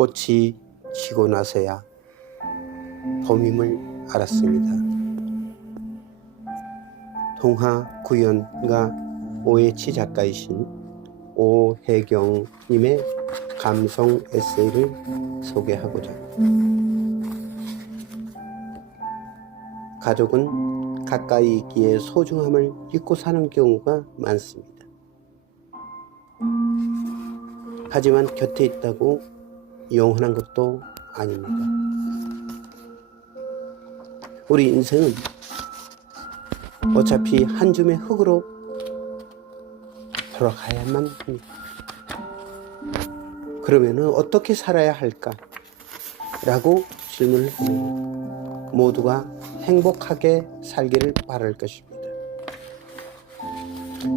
꽃이 지고 나서야 봄임을 알았습니다. 동화 구연가 오해치 작가이신 오혜경님의 감성 에세이를 소개하고자 가족은 가까이 있기에 소중함을 잊고 사는 경우가 많습니다. 하지만 곁에 있다고 영원한 것도 아닙니다. 우리 인생은 어차피 한 줌의 흙으로 돌아가야만 합니다. 그러면은 어떻게 살아야 할까? 라고 질문을 합니다. 모두가 행복하게 살기를 바랄 것입니다.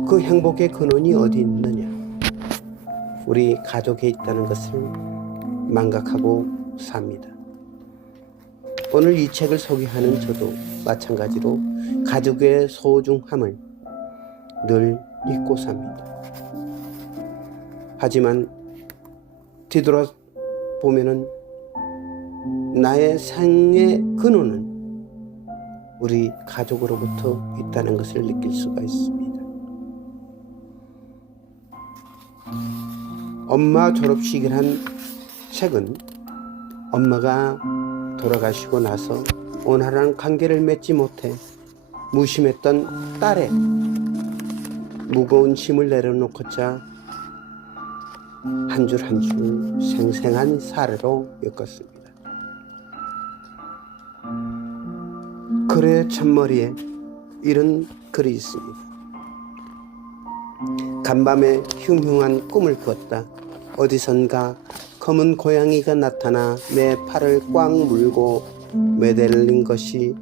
그 행복의 근원이 어디 있느냐? 우리 가족에 있다는 것을 망각하고 삽니다. 오늘 이 책을 소개하는 저도 마찬가지로 가족의 소중함을 늘 잊고 삽니다. 하지만 뒤돌아 보면은 나의 생의 근원은 우리 가족으로부터 있다는 것을 느낄 수가 있습니다. 엄마 졸업식이란 책은 엄마가 돌아가시고 나서 원활한 관계를 맺지 못해 무심했던 딸의 무거운 짐을 내려놓고자 한 줄 한 줄 생생한 사례로 엮었습니다. 글의 첫머리에 이런 글이 있습니다. 간밤에 흉흉한 꿈을 꾸었다. 어디선가 검은 고양이가 나타나 내 팔을 꽉 물고 매달린 것이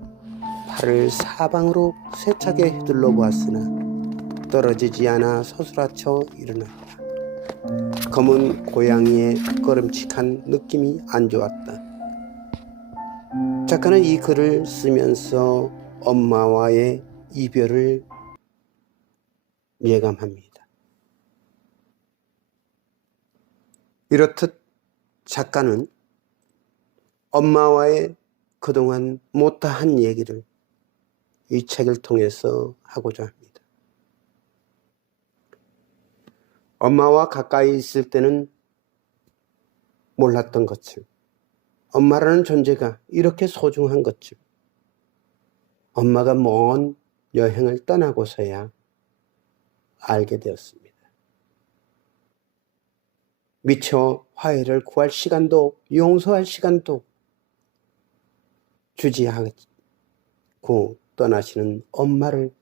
팔을 사방으로 세차게 휘둘러 보았으나 떨어지지 않아 서술하쳐 일어났다. 검은 고양이의 꺼름칙한 느낌이 안 좋았다. 작가는 이 글을 쓰면서 엄마와의 이별을 예감합니다. 이렇듯 작가는 엄마와의 그동안 못다한 얘기를 이 책을 통해서 하고자 합니다. 엄마와 가까이 있을 때는 몰랐던 것을, 엄마라는 존재가 이렇게 소중한 것을, 엄마가 먼 여행을 떠나고서야 알게 되었습니다. 미처 화해를 구할 시간도 용서할 시간도 주지 않고 떠나시는 엄마를